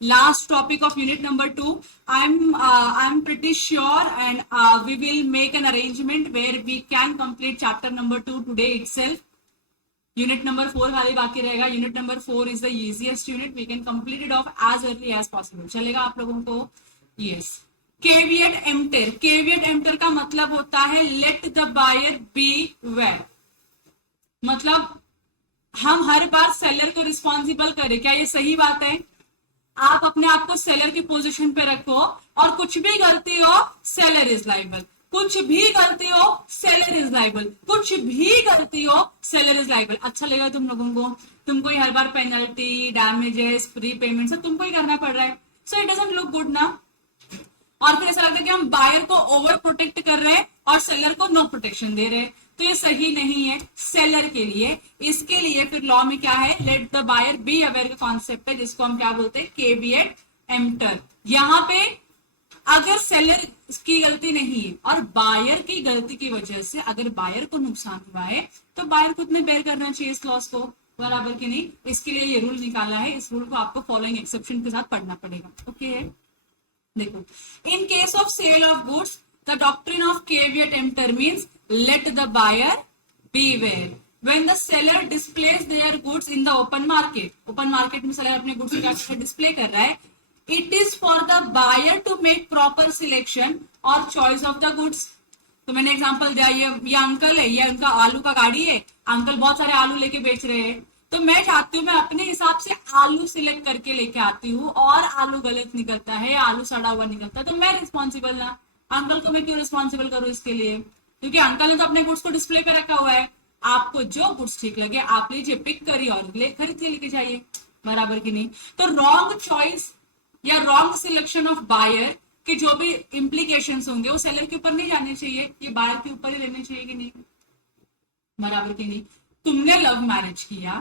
last topic of unit number 2. I'm pretty sure, and we will make an arrangement where we can complete chapter number 2 today itself. Unit number 4 खाली बाकी रहेगा. Unit number 4 is the easiest unit. We can complete it off as early as possible. चलेगा आप लोगों को? Yes. Caveat emptor. Caveat emptor का मतलब होता है let the buyer beware. मतलब हम हर बार सेलर को रिस्पॉन्सिबल करें, क्या ये सही बात है? आप अपने आप को सेलर की पोजीशन पे रखो और कुछ भी गलती हो सेलर इज लाइबल, कुछ भी गलती हो सेलर इज लाइबल, कुछ भी गलती हो सेलर इज लाइबल. अच्छा लगेगा तुम लोगों को? तुमको हर बार पेनल्टी, डैमेजेस, फ्री पेमेंट सब तुमको ही करना पड़ रहा है. So it doesn't look good ना. और फिर ऐसा लगता है कि हम बायर को ओवर प्रोटेक्ट कर रहे हैं और सेलर को नो प्रोटेक्शन दे रहे हैं. तो ये सही नहीं है सेलर के लिए. इसके लिए फिर लॉ में क्या है, let the buyer be aware का कॉन्सेप्ट है, जिसको हम क्या बोलते हैं, केविएट एम्प्टर. यहाँ पे अगर सेलर की गलती नहीं है और बायर की गलती की वजह से अगर बायर को नुकसान हुआ है तो बायर खुद में बेयर करना चाहिए इस लॉस को, बराबर की नहीं. इसके लिए ये रूल निकाला है. इस रूल को आपको फॉलोइंग एक्सेप्शन के साथ पढ़ना पड़ेगा. ओके देखो, in case of sale of goods the doctrine of caveat emptor means let the buyer beware when the seller displays their goods in the open market. open market में seller अपने goods को display कर रहा है. it is for the buyer to make proper selection or choice of the goods. तो मैंने example दिया, ये अंकल है, ये उनका आलू का गाड़ी है, अंकल बहुत सारे आलू लेके बेच रहे हैं, तो मैं चाहती हूँ मैं अपने हिसाब से आलू सिलेक्ट करके लेके आती हूँ और आलू गलत निकलता है, आलू सड़ा हुआ निकलता है, तो मैं रिस्पॉन्सिबल ना. अंकल को मैं क्यों रिस्पॉन्सिबल करूँ इसके लिए? क्योंकि अंकल ने तो अपने गुड्स को डिस्प्ले पे रखा हुआ है. आपको जो गुड्स ठीक लगे आप लीजिए, पिक करिए और खरीद के लेके जाइए, बराबर की नहीं. तो रॉन्ग चॉइस या रॉन्ग सिलेक्शन ऑफ बायर के जो भी इम्प्लीकेशंस होंगे वो सेलर के ऊपर नहीं जाने चाहिए, ये बायर के ऊपर ही लेने चाहिए कि नहीं, बराबर की नहीं. तुमने लव मैरिज किया,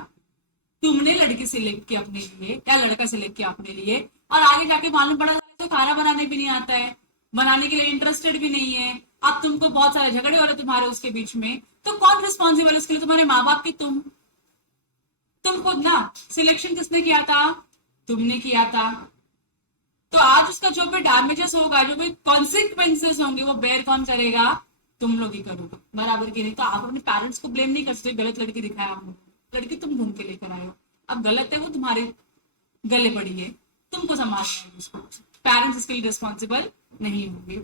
तुमने लड़की सिलेक्ट की अपने लिए या लड़का सिलेक्ट किया अपने लिए, और आगे जाके मालूम पड़ा तो खाना बनाने भी नहीं आता है, बनाने के लिए इंटरेस्टेड भी नहीं है, अब तुमको बहुत सारे झगड़े हो रहे तुम्हारे उसके बीच में, तो कौन रिस्पॉन्सिबल उसके लिए? तुम्हारे माँ बाप की तुम खुद ना. सिलेक्शन किसने किया था? तुमने किया था. तो आज उसका जो भी डैमेजेस होगा, जो भी कॉन्सिक्वेंसेस होंगे, वो बेयर कौन करेगा? तुम लोग ही करोगे, बराबर की नहीं. तो आप अपने पेरेंट्स को ब्लेम नहीं कर सकते, गलत लड़की दिखाया आपने, लड़की तुम ढूंढ के लेकर आए हो, अब गलत है वो तुम्हारे गले पड़ी है, तुमको संभालना है उसको. पेरेंट्स इसके लिए रिस्पॉन्सिबल नहीं होंगे.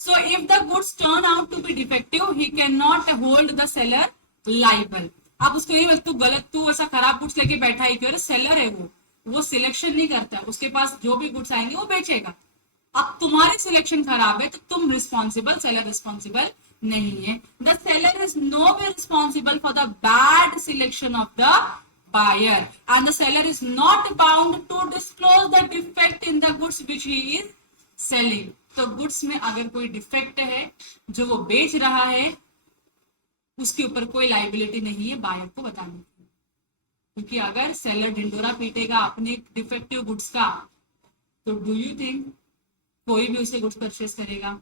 So if the goods turn out to be defective, he cannot hold the seller liable. आप उसको नहीं बोलते तू गलत, तू ऐसा खराब गुड्स लेके बैठा है क्यों? सेलर है वो सिलेक्शन नहीं करता है, उसके पास जो भी गुड्स आएंगे वो बेचेगा. अब तुम्हारी सिलेक्शन खराब है तो तुम रिस्पॉन्सिबल, सेलर रिस्पॉन्सिबल नहीं है. The seller is no way responsible for the bad selection of the buyer and the seller is not bound to disclose the defect in the goods which he is selling. तो goods में अगर कोई defect है जो वो बेच रहा है, उसके ऊपर कोई लाइबिलिटी नहीं है बायर को बताने की. क्योंकि अगर सेलर ढिंडोरा पीटेगा अपने डिफेक्टिव गुड्स का, तो डू यू थिंक कोई भी उसे गुड्स परचेस करेगा?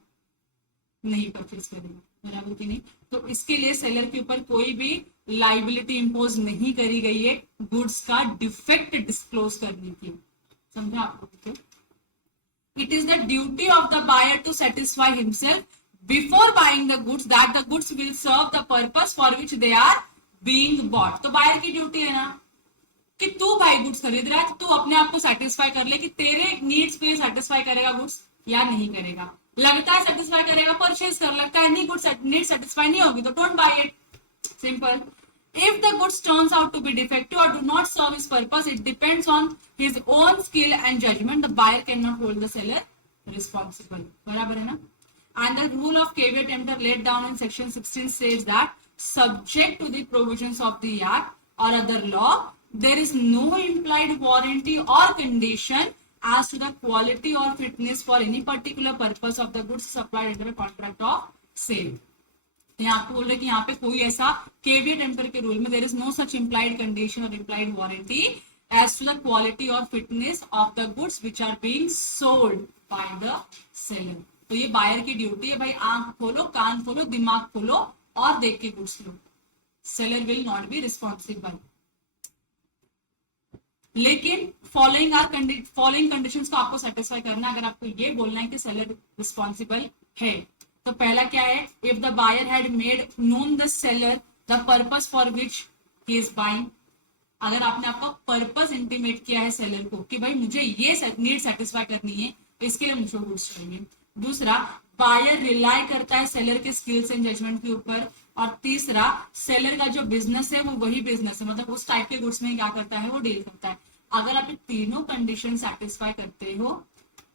नहीं परचेस करेगा, बराबर की नहीं. तो इसके लिए सेलर के ऊपर कोई भी लाइबिलिटी इंपोज नहीं करी गई है गुड्स का डिफेक्ट डिस्क्लोज करने की. समझा आप लोग? It is the duty of the buyer to satisfy himself before buying the goods that the goods will serve the purpose for which they are being bought. तो बायर की duty है ना कि तू भाई गुड्स खरीद रहा है तो तू अपने आप को सेटिस्फाई कर ले कि तेरे नीड्स को ये सेटिस्फाई करेगा गुड्स या नहीं करेगा. लगता है सेटिस्फाई करेगा, परचेज कर. लगता है नहीं गुड्स नीड सेटिस्फाई नहीं होगी तो don't buy it. Simple. If the goods turns out to be defective or do not serve his purpose, it depends on his own skill and judgment. The buyer cannot hold the seller responsible. बराबर है ना? And the rule of caveat emptor laid down in section 16 says that subject to the provisions of the act or other law, there is no implied warranty or condition as to the quality or fitness for any particular purpose of the goods supplied under a contract of sale. यहाँ पे बोल रहे कि यहाँ पे कोई ऐसा caveat emptor के रूल में there is no such implied condition और implied warranty as to the quality और fitness of the goods which are being sold by the seller. तो ये बायर की ड्यूटी है भाई, आंख खोलो, कान खोलो, दिमाग खोलो और देख के goods low. Seller will not be responsible. लेकिन फॉलोइंग कंडीशंस को आपको सेटिस्फाई करना है। अगर आपको ये बोलना है कि सेलर रिस्पॉन्सिबल है, तो पहला क्या है, if the buyer had made known the seller the purpose for which he is buying. अगर आपने आपका पर्पस इंटीमेट किया है सेलर को कि भाई मुझे ये नीड सेटिस्फाई करनी है, इसके लिए मुझे गुड्स चाहिए। दूसरा, बायर रिलाई करता है सेलर के स्किल्स एंड जजमेंट के ऊपर। और तीसरा, सेलर का जो बिजनेस है वो वही बिजनेस है, मतलब उस टाइप के गुड्स में क्या करता है, वो डील करता है। अगर आप ये तीनों कंडीशन सेटिस्फाई करते हो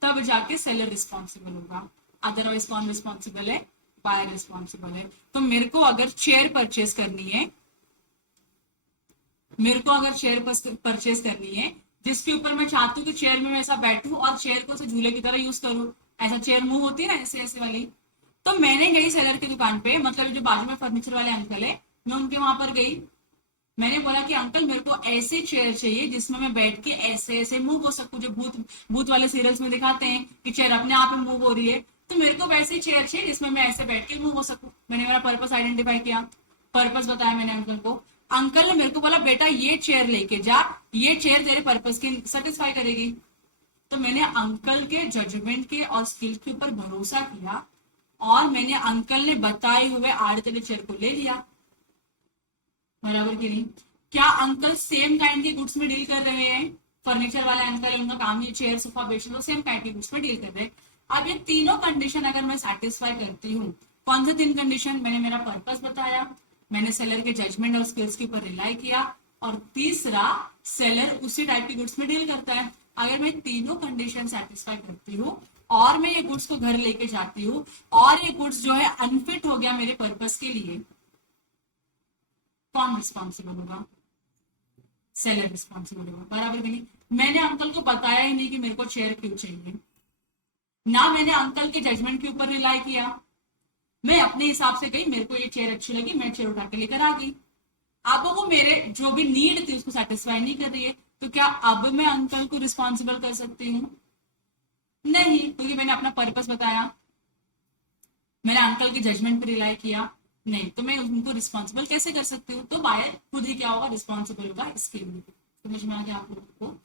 तब जाके सेलर रिस्पॉन्सिबल होगा, अदरवाइज कौन रिस्पॉन्सिबल है, बायर रिस्पॉन्सिबल है। तो मेरे को अगर चेयर परचेज करनी है, परचेज करनी है जिसके ऊपर मैं चाहती हूँ कि चेयर में मैं ऐसा बैठूं और चेयर को ऐसे झूले की तरह यूज करूं, ऐसा चेयर मूव होती है ना ऐसे ऐसे वाली, तो मैंने गई सेलर की दुकान पे, मतलब जो बाजू में फर्नीचर वाले अंकल है, मैं उनके वहां पर गई। मैंने बोला कि अंकल मेरे को ऐसी चेयर चाहिए जिसमें मैं बैठ के ऐसे ऐसे मूव हो सकूं, जो भूत भूत वाले सीरियल्स में दिखाते हैं कि चेयर अपने आप में मूव हो रही है, तो मेरे को वैसी चेयर चाहिए जिसमें मैं ऐसे बैठ के मूव हो सकूं। मैंने मेरा पर्पस आइडेंटिफाई किया, पर्पस बताया मैंने अंकल को। अंकल ने मेरे को बोला बेटा ये चेयर लेके जा, ये चेयर तेरे पर्पस की सेटिस्फाई करेगी। तो मैंने अंकल के जजमेंट के और स्किल के ऊपर भरोसा किया और मैंने अंकल ने बताए हुए आड़े चेयर को ले लिया, बराबर की नहीं। क्या अंकल सेम काइंड के गुड्स में डील कर रहे हैं, फर्नीचर वाले अंकल है, उनका काम ही चेयर सोफा बेचना, तो सेम काइंड के गुड्स में डील कर रहे हैं। अब ये तीनों कंडीशन अगर मैं सेटिस्फाई करती हूँ, कौन से तीन कंडीशन, मैंने मेरा पर्पस बताया, मैंने सेलर के जजमेंट और स्किल्स के ऊपर रिलाई किया, और तीसरा, सेलर उसी टाइप के गुड्स में डील करता है। अगर मैं तीनों कंडीशन सेटिस्फाई करती हूँ और मैं ये गुड्स को घर लेके जाती हूँ और ये गुड्स जो है अनफिट हो गया मेरे पर्पस के लिए, कौन रिस्पॉन्सिबल होगा, सेलर रिस्पॉन्सिबल होगा, बराबर कि नहीं। मैंने अंकल को बताया ही नहीं कि मेरे को चेयर क्यों चाहिए, ना मैंने अंकल के जजमेंट के ऊपर रिलाई किया, मैं अपने हिसाब से गई, मेरे को ये चेयर अच्छी लगी, मैं चेयर उठा के लेकर आ गई। अब वो मेरे जो भी नीड थी उसको सेटिस्फाई नहीं कर रही है, तो क्या अब मैं अंकल को रिस्पॉन्सिबल कर सकती हूँ, नहीं, क्योंकि मैंने अपना पर्पस बताया, मैंने अंकल के जजमेंट पर रिलाई किया, नहीं, तो मैं उनको रिस्पॉन्सिबल कैसे कर सकती हूँ। तो बायर खुद ही क्या होगा, रिस्पॉन्सिबल होगा इसके लिए। समझ में आ गया आप लोगों को।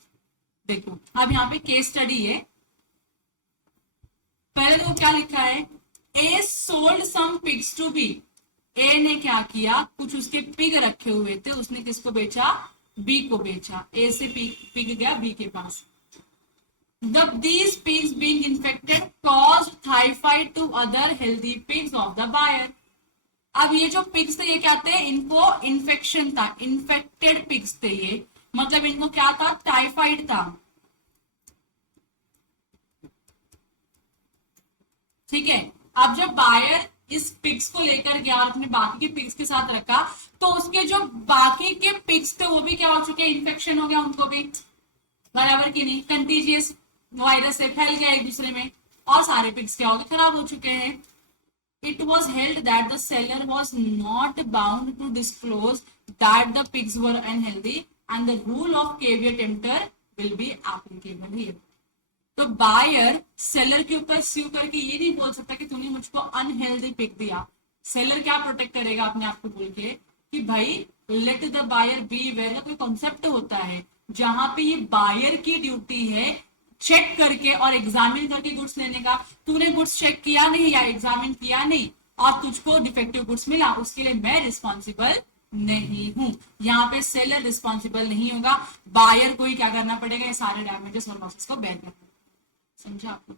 देखो अब यहाँ पे केस स्टडी है, पहले तो क्या लिखा है, A sold some pigs to B. A ने क्या किया, कुछ उसके पिग रखे हुए थे, उसने किसको बेचा, बी को बेचा। ए से पिग गया बी के पास। These pigs being infected caused typhoid to other healthy pigs of the buyer. अब ये जो पिग्स थे ये क्या थे, इनको इन्फेक्शन था, इन्फेक्टेड पिग्स थे ये, मतलब इनको क्या था, टाइफाइड था, ठीक है। अब जब बायर इस पिग्स को लेकर गया और अपने बाकी के पिग्स के साथ रखा, तो उसके जो बाकी के पिग्स थे वो भी क्या हो चुके, इन्फेक्शन हो गया उनको भी, बराबर की नहीं, कंटीजियस वायरस से फैल गया एक दूसरे में, और सारे पिग्स क्या हो गए, खराब हो चुके हैं। It was held that the seller was not bound to disclose that the pigs were unhealthy and the rule of caveat emptor will be applicable here. तो बायर सेलर के ऊपर स्यू करके ये नहीं बोल सकता कि तूने मुझको अनहेल्दी पिग दिया। सेलर क्या प्रोटेक्ट करेगा अपने आप को बोल के कि भाई let the buyer beware का कोई कॉन्सेप्ट होता है जहां पे ये बायर की ड्यूटी है चेक करके और एग्जामिन करके गुड्स लेने का। तूने गुड्स चेक किया नहीं या एग्जामिन किया नहीं और तुझको डिफेक्टिव गुड्स मिला, उसके लिए मैं रिस्पॉन्सिबल नहीं हूं। यहाँ पे सेलर रिस्पॉन्सिबल नहीं होगा, बायर को ही क्या करना पड़ेगा, ये सारे डैमेजेस और लॉसेस को बेयर करना। समझा आपको।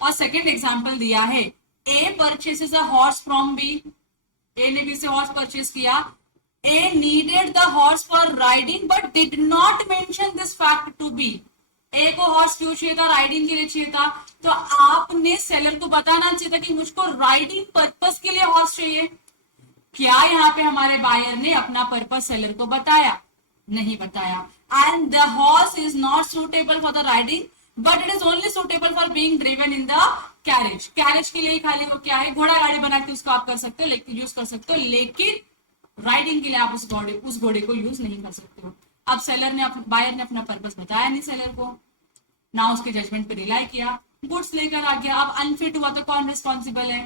और सेकेंड एग्जाम्पल दिया है, A purchases a horse from B. A ने बी से हॉर्स परचेस किया। A needed the horse for riding but did not mention this fact to B. A को हॉर्स क्यों चाहिए था, राइडिंग के लिए चाहिए था, तो आपने सेलर को बताना चाहिए था कि मुझको राइडिंग पर्पस के लिए हॉर्स चाहिए। क्या यहाँ पे हमारे बायर ने अपना पर्पस सेलर को बताया, नहीं बताया। And the horse is not suitable for the riding but it is only suitable for being driven in the carriage. Carriage के लिए खाली वो क्या है, घोड़ा गाड़ी बना के उसको आप कर सकते हो, लेकिन यूज कर सकते हो, लेकिन राइडिंग के लिए आप उस घोड़े को यूज नहीं कर सकते हो। अब सेलर ने बायर ने अपना पर्पस बताया नहीं सेलर को, ना उसके जजमेंट पे रिलाई किया, गुड्स लेकर आ गया। अब अनफिट हुआ तो कौन रिस्पॉन्सिबल है,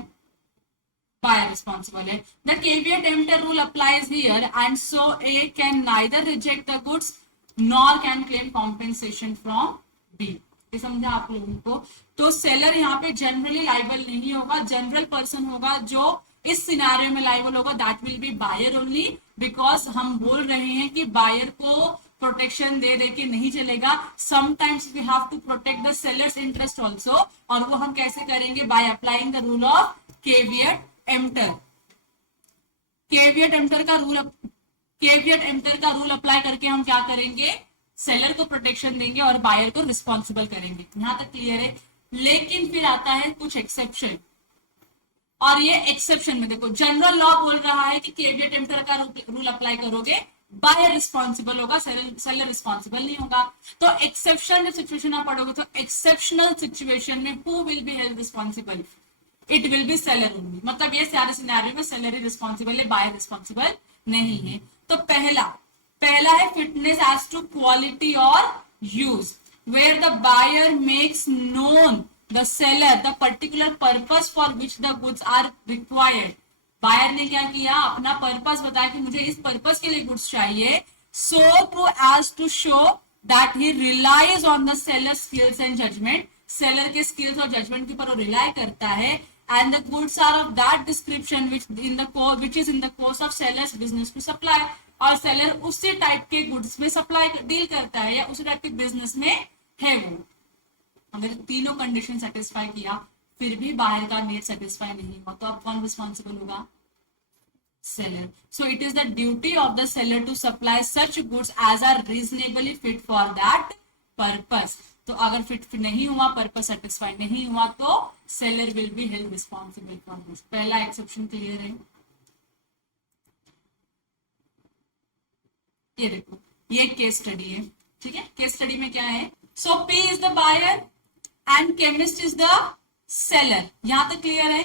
buyer responsible है. The caveat emptor rule applies here, and so A can neither reject the goods nor can claim compensation from B. ये समझा आप लोगों को. तो सेलर यहाँ पे जनरली लाइबल नहीं होगा, जनरल पर्सन होगा जो इस सिनारियो में लाइबल होगा, that will be buyer only. Because हम बोल रहे हैं कि बायर को प्रोटेक्शन दे दे के नहीं चलेगा. Sometimes we have to protect the seller's interest also, और वो हम कैसे करेंगे? By applying the rule of caveat emptor. Caveat emptor का रूल अप्लाई करके हम क्या करेंगे? सेलर को प्रोटेक्शन देंगे और बायर को रिस्पॉन्सिबल करेंगे. यहां तक क्लियर है. लेकिन फिर आता है कुछ एक्सेप्शन, और ये एक्सेप्शन में देखो जनरल लॉ बोल रहा है कि केवियट एम्प्टर का रूल अप्लाई करोगे, बायर रिस्पॉन्सिबल होगा, सेलर रिस्पॉन्सिबल नहीं होगा. तो एक्सेप्शन सिचुएशन आप पढ़ोगे तो एक्सेप्शनल सिचुएशन में who will be held responsible? It will be seller only. मतलब ये सारे सिनेरियो में सेलर ही रिस्पॉन्सिबल है, बायर रिस्पॉन्सिबल नहीं है. तो पहला है फिटनेस एज टू क्वालिटी और use, where the buyer makes known the seller the particular purpose for which the goods are required. Buyer ने क्या किया? अपना पर्पस बताया कि मुझे इस पर्पस के लिए गुड्स चाहिए. So to as to show that he relies on the seller skills and judgement. Seller के स्किल्स और जजमेंट के ऊपर वो रिलाई करता है. And the goods are of that description which is in the course of seller's business to supply. और seller उसी type के गुड्स में सप्लाई डील करता है या उसी टाइप के बिजनेस में है वो. अगर तीनों कंडीशन सेटिस्फाई किया फिर भी बाहर का नीड सेटिस्फाई नहीं हुआ तो अब कौन रिस्पॉन्सिबल होगा? Seller. So it is the duty of the seller to supply such goods as are reasonably fit for that purpose. तो अगर फिट नहीं हुआ, पर्पस सेटिस्फाई नहीं हुआ, तो seller will be held responsible for this. पहला exception clear है. ये देखो, ये केस स्टडी है. ठीक है, केस स्टडी में क्या है? So P is the buyer and chemist is the seller. यहां तक क्लियर है.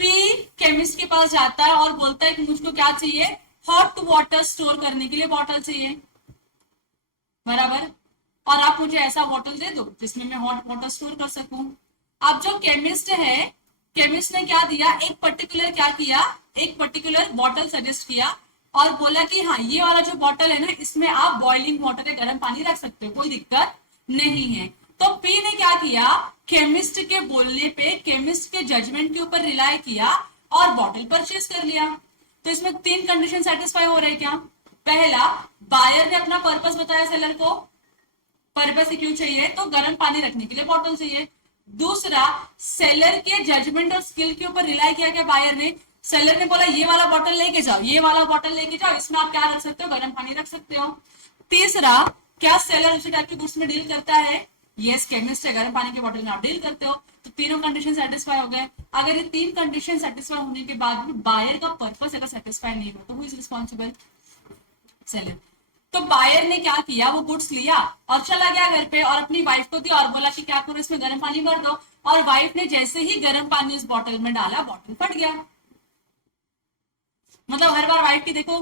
पी केमिस्ट के पास जाता है और बोलता है कि मुझको क्या चाहिए? हॉट वाटर स्टोर करने के लिए बॉटल चाहिए, बराबर. और आप मुझे ऐसा बॉटल दे दो जिसमें मैं हॉट वाटर स्टोर कर सकूं. अब जो केमिस्ट है, केमिस्ट ने क्या दिया? एक पर्टिकुलर बॉटल सजेस्ट किया और बोला कि हाँ, ये वाला जो बॉटल है ना, इसमें आप बॉइलिंग वाटर या गर्म पानी रख सकते हो, कोई दिक्कत नहीं है. तो पी ने क्या किया? केमिस्ट के बोलने पे, केमिस्ट के जजमेंट के ऊपर रिलाई किया और बॉटल परचेज कर लिया. तो इसमें तीन कंडीशन सेटिस्फाई हो रहे हैं क्या? पहला, बायर ने अपना पर्पस बताया सेलर को, पर्पस क्यों चाहिए? तो गर्म पानी रखने के लिए बॉटल चाहिए. दूसरा, सेलर के जजमेंट और स्किल के ऊपर रिलाई किया क्या बायर ने? सेलर ने बोला ये वाला बॉटल लेके जाओ, ये वाला बॉटल लेके जाओ, इसमें आप क्या रख सकते हो? गर्म पानी रख सकते हो. तीसरा, क्या सेलर उसी टाइप के गुड्स में डील करता है? यस, केमिस्ट है, गर्म पानी के बॉटल में आप डील करते हो. तो तीनों कंडीशन सेटिस्फाई हो गए. अगर ये तीन कंडीशन सेटिस्फाई होने के बाद भी बायर का पर्पस अगर सेटिस्फाई नहीं हुआ तो हु इज रिस्पॉन्सिबल? सेलर. तो बायर ने क्या किया? वो गुड्स लिया और चला गया घर पे और अपनी वाइफ को दिया और बोला कि क्या करो, इसमें गर्म पानी भर दो. और वाइफ ने जैसे ही गर्म पानी उस बॉटल में डाला, बॉटल फट गया. मतलब हर बार वाइफ की देखो,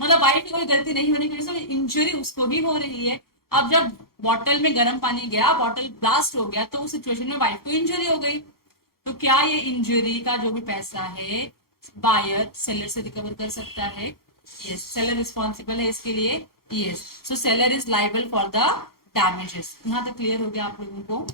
मतलब वाइफ की कोई गलती नहीं होने की वजह से इंजरी उसको भी हो रही है. अब जब बॉटल में गर्म पानी गया, बॉटल ब्लास्ट हो गया, तो उस सिचुएशन में वाइफ को इंजरी हो गई. तो क्या ये इंजरी का जो भी पैसा है बायर सेलर से रिकवर कर सकता है? यस. सेलर रिस्पॉन्सिबल है इसके लिए. Yes. So seller is liable for the damages. यहां तक क्लियर हो गया आप लोगों को.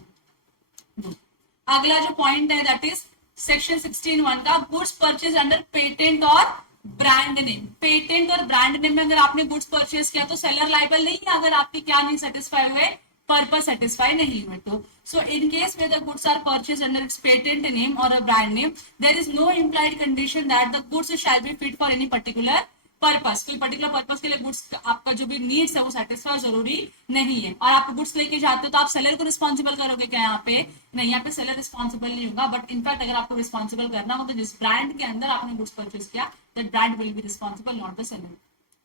अगला जो पॉइंट है दैट इज सेक्शन 16(1) का गुड्स परचेज अंडर पेटेंट और ब्रांड नेम. पेटेंट और ब्रांड नेम में अगर आपने गुड्स परचेज किया तो सेलर लाइबल नहीं है अगर आपके क्या नहीं सेटिस्फाई हुए, पर्पस सेटिस्फाई नहीं हुए तो. सो इन केस में the goods are purchase under its patent name और a brand name, there is no implied condition that the goods shall be fit for any particular purpose. कोई particular purpose के लिए goods आपका जो भी needs है वो सेटिस्फाई जरूरी नहीं है. और आप गुड्स लेके जाते हो तो आप सेलर को रिस्पॉन्सिबल करोगे क्या? यहाँ पे नहीं, यहाँ पे सेलर रिस्पॉन्सिबल नहीं होगा. बट इनफैक्ट अगर आपको रिस्पॉन्सिबल करना हो तो जिस ब्रांड के अंदर आपने गुड्स परचेज किया, that brand will be responsible, not the seller.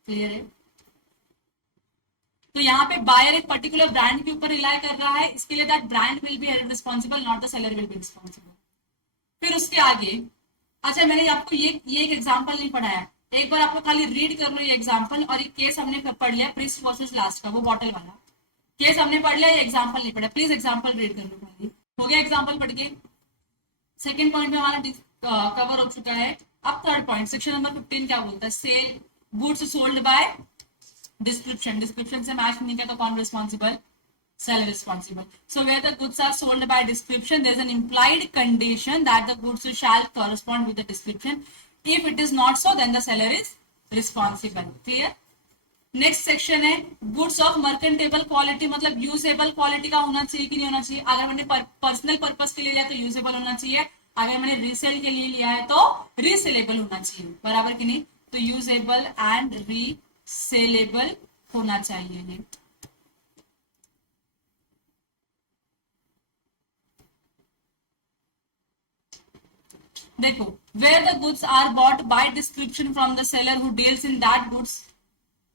Clear है? तो यहाँ पे बायर एक पर्टिकुलर ब्रांड के ऊपर रिलाई कर रहा है, इसके लिए that brand will be held responsible, not the seller will be responsible. फिर उसके आगे, अच्छा मैंने आपको ये एक एग्जांपल नहीं पढ़ाया, एक बार आपको खाली रीड कर लो ये एग्जांपल. और एक केस हमने पढ़ लिया प्रिस्ट वर्सेस लास्ट का, वो बॉटल वाला केस हमने पढ़ लिया, ये एग्जांपल नहीं पढ़ा. प्लीज एग्जांपल रीड कर लो खाली. हो गया एग्जांपल पढ़ के. सेकंड पॉइंट में हमारा कवर हो चुका है। अब थर्ड पॉइंट सेक्शन नंबर 15 क्या बोलता है, sell goods sold by description, description से मैच नहीं किया तो कौन responsible, seller responsible. So where the goods are sold by description, there is an implied condition that the goods shall correspond with the description. If it is not so, then the seller is responsible. Clear? Next section है goods of मर्केंटेबल quality, मतलब usable quality का होना चाहिए कि नहीं होना चाहिए। अगर मैंने पर्सनल पर्पस के लिए लिया तो यूजेबल होना चाहिए, अगर मैंने रीसेल के लिए लिया है तो रीसेलेबल होना चाहिए, बराबर कि नहीं। तो यूजेबल एंड रीसेलेबल होना चाहिए। देखो, where the goods are bought by description from the seller who deals in that goods,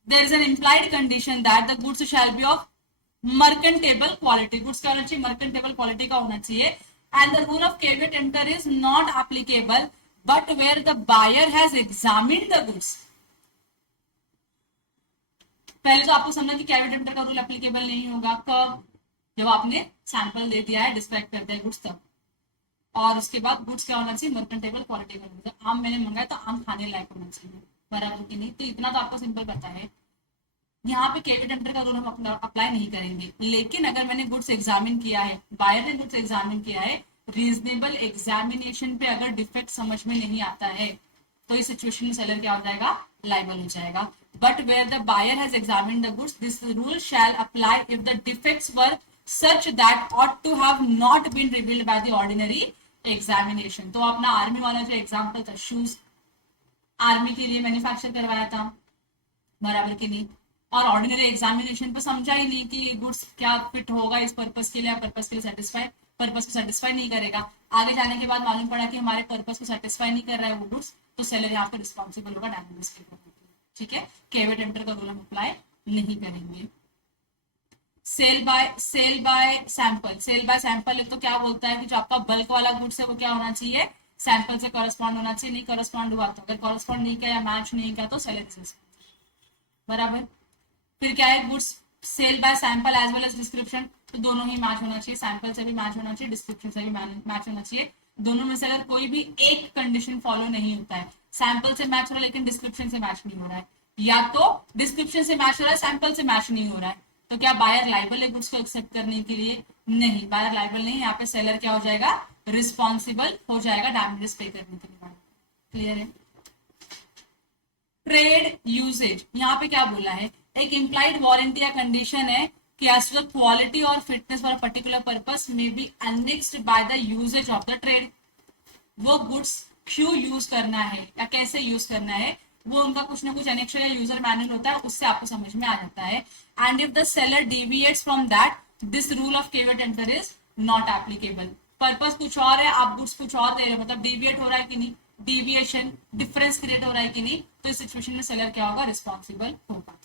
there is an implied condition that the goods shall be of mercantable quality. goods क्या होना चाहिए, mercantable quality का होना चाहिए। and the rule of caveat emptor is not applicable but where the buyer has examined the goods। पहले तो आपको समझना कि caveat emptor का रूल एप्लीकेबल नहीं होगा कब, जब आपने सैंपल दे दिया है, डिस्पैच कर दिया गुड्स तब। और उसके बाद गुड्स क्या होना चाहिए, मर्केंटेबल क्वालिटी का होना चाहिए। आम मैंने मंगाया तो आम खाने लायक होना चाहिए, बराबर कि नहीं। तो इतना तो आपको सिंपल पता है। यहाँ पे कैवेट एंटर का रूल हम अप्लाई नहीं करेंगे, लेकिन अगर मैंने गुड्स एग्जामिन किया है, बायर ने गुड्स एग्जामिन किया है, रीजनेबल एग्जामिनेशन पे अगर डिफेक्ट समझ में नहीं आता है तो इस सिचुएशन में सेलर क्या हो जाएगा, लाइबल हो जाएगा। But where the buyer has examine the goods, this rule shall apply if the defects were such that ought to have not been revealed by the ordinary examination। तो अपना army वाला जो example था, shoes army के लिए manufacture करवाया था, बराबर की नहीं, और ऑर्डिनरी एग्जामिनेशन पे समझा ही नहीं कि गुड्स क्या फिट होगा इस पर्पस के लिए, पर्पस के लिए सेटिस्फाई, पर्पस को सेटिस्फाई नहीं करेगा। आगे जाने के बाद मालूम पड़ा कि हमारे पर्पस को सेटिस्फाई नहीं कर रहा है वो गुड्स, तो सेलर यहाँ पर रिस्पॉन्सिबल होगा डैमेजेस के लिए। ठीक है, कैवेट एंटर का रूल हम अप्लाई नहीं करेंगे। Sale by sample, sale by sample तो क्या बोलता है कि जो आपका बल्क वाला गुड्स है वो क्या होना चाहिए, सैंपल से कॉरेस्पॉन्ड होना चाहिए। नहीं कॉरेस्पॉन्ड हुआ तो, अगर कॉरेस्पॉन्ड नहीं किया या मैच नहीं किया तो सेलर, बराबर। फिर क्या है, goods sale by sample as well as description, तो दोनों ही मैच होना चाहिए, सैंपल से भी मैच होना चाहिए, डिस्क्रिप्शन से भी मैच होना चाहिए। दोनों में से अगर कोई भी एक कंडीशन फॉलो नहीं होता है, सैंपल से मैच हो रहा है लेकिन डिस्क्रिप्शन से मैच नहीं हो रहा है, या तो डिस्क्रिप्शन से मैच हो रहा है सैंपल से मैच नहीं हो रहा है, तो क्या बायर लाइबल है गुड्स को एक्सेप्ट करने के लिए, नहीं, बायर लाइबल नहीं। यहाँ पे सेलर क्या हो जाएगा, रिस्पॉन्सिबल हो जाएगा डैमेजेस पे करने के लिए। क्लियर है। ट्रेड यूजेज, यहाँ पे क्या बोला है, एक इंप्लाइड वारंटी या कंडीशन है कि एज टू द क्वालिटी और fitness for a particular purpose may be annexed by the usages of the trade. वो गुड्स क्यों यूज करना है या कैसे यूज करना है, वो उनका कुछ ना कुछ एनेक्शन या यूजर मैनुअल होता है, उससे आपको समझ में आ जाता है। And if the seller deviates from that, this rule of caveat emptor is not applicable. Purpose कुछ और है, आप गुड्स कुछ और दे रहे हो, मतलब डिविएट हो रहा है कि नहीं, डिविएशन डिफरेंस क्रिएट हो रहा है कि नहीं, तो इस सिचुएशन में सेलर क्या होगा, रिस्पॉन्सिबल होगा।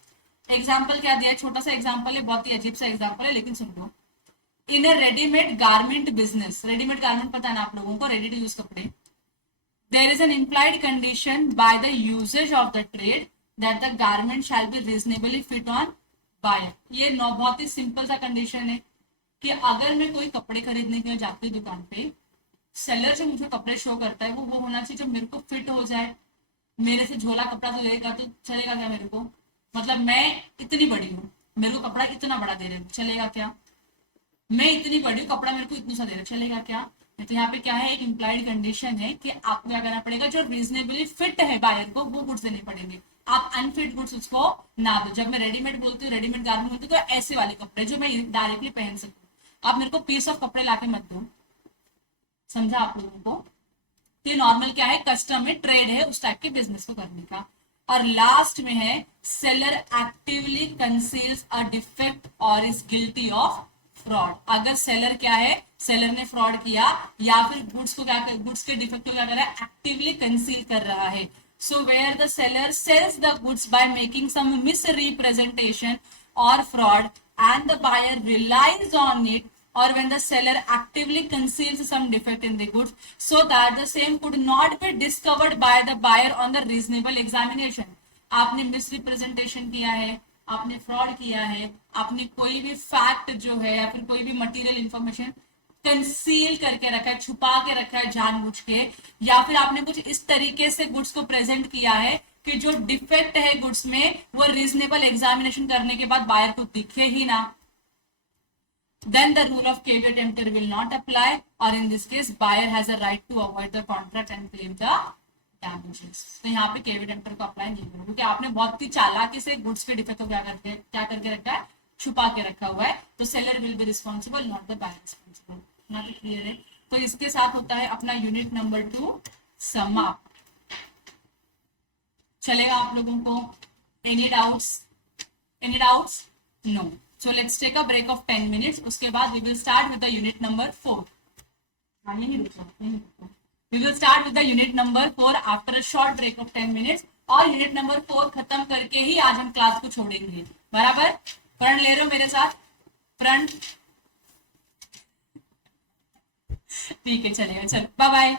एग्जाम्पल क्या दिया है, छोटा सा एग्जाम्पल है, बहुत ही अजीब सा एग्जाम्पल है, लेकिन सुन लो। In a readymade garment business, readymade garment पता है ना आप लोगों को, रेडी टू यूज कपड़े, there is an implied condition by the usage of the trade that the garment shall be reasonably fit on buyer। ये बहुत ही सिंपल सा कंडीशन है कि अगर मैं कोई कपड़े खरीदने के लिए जाती हूँ दुकान पे, सेलर जो मुझे कपड़े शो करता है वो होना चाहिए जो मेरे को फिट हो जाए। मेरे से झोला कपड़ा तो लेगा तो चलेगा क्या मेरे को, मतलब मैं इतनी बड़ी हूँ, मेरे को कपड़ा इतना बड़ा दे रहे हैं, चलेगा क्या। मैं इतनी बड़ी हूँ, कपड़ा मेरे को इतना सा दे रहे, चलेगा क्या। तो यहाँ पे क्या है, एक इम्प्लाइड कंडीशन है कि आपको क्या करना पड़ेगा, जो रीजनेबली फिट है बायर को वो गुड्स देने पड़ेंगे। आप अनफिट गुड्स उसको ना दो। जब मैं रेडीमेड बोलती हूँ, रेडीमेड गारमेंट बोलती हूँ, तो ऐसे वाले कपड़े जो मैं डायरेक्टली पहन सकूँ। आप मेरे को पीस ऑफ कपड़े लाके मत दो, समझा आप लोगों को। ये नॉर्मल क्या है, कस्टम है, ट्रेड है, उस टाइप के बिजनेस को करने का। और लास्ट में है, seller actively conceals a defect और इज गिल्टी ऑफ फ्रॉड। अगर सेलर क्या है, सेलर ने फ्रॉड किया या फिर गुड्स को क्या, गुड्स के डिफेक्ट को क्या कर रहा है, एक्टिवली कंसील कर रहा है। So where the seller sells the goods by making some misrepresentation और fraud and the buyer relies on it, or when the seller actively conceals some defect in the goods so that the same could not be discovered by the buyer on the reasonable examination। आपने misrepresentation किया है, आपने fraud किया है, आपने कोई भी fact जो है या फिर कोई भी मटेरियल इंफॉर्मेशन कंसील करके रखा है, छुपा के रखा है जानबूझ के, या फिर आपने कुछ इस तरीके से गुड्स को प्रेजेंट किया है कि जो डिफेक्ट है गुड्स में वो रीजनेबल एग्जामिनेशन करने के बाद बायर को दिखे ही ना, then the rule of caveat emptor will not apply, or in this case buyer has a right to avoid the contract and claim the damages. तो यहाँ पे caveat emptor को अप्लाई नहीं करो, क्योंकि आपने बहुत ही चालाकी से गुड्स के डिफेक्ट को क्या करके रखा है, छुपा के रखा हुआ है, तो seller will be responsible, not the buyer responsible. यहाँ पे क्लियर है। तो इसके साथ होता है अपना यूनिट नंबर 2 समाप्त। चलेगा आप लोगों को? Any doubts? No. So let's take a break of 10 minutes. उसके बाद we will start with the unit number 4. We will start with the unit number 4 after a short break of 10 minutes. और unit number 4 खत्म करके ही आज हम class को छोड़ेंगे। बराबर? प्रण ले रहे हो मेरे साथ? प्रण? ठीक है, चलेगा, चलो, बाय बाय।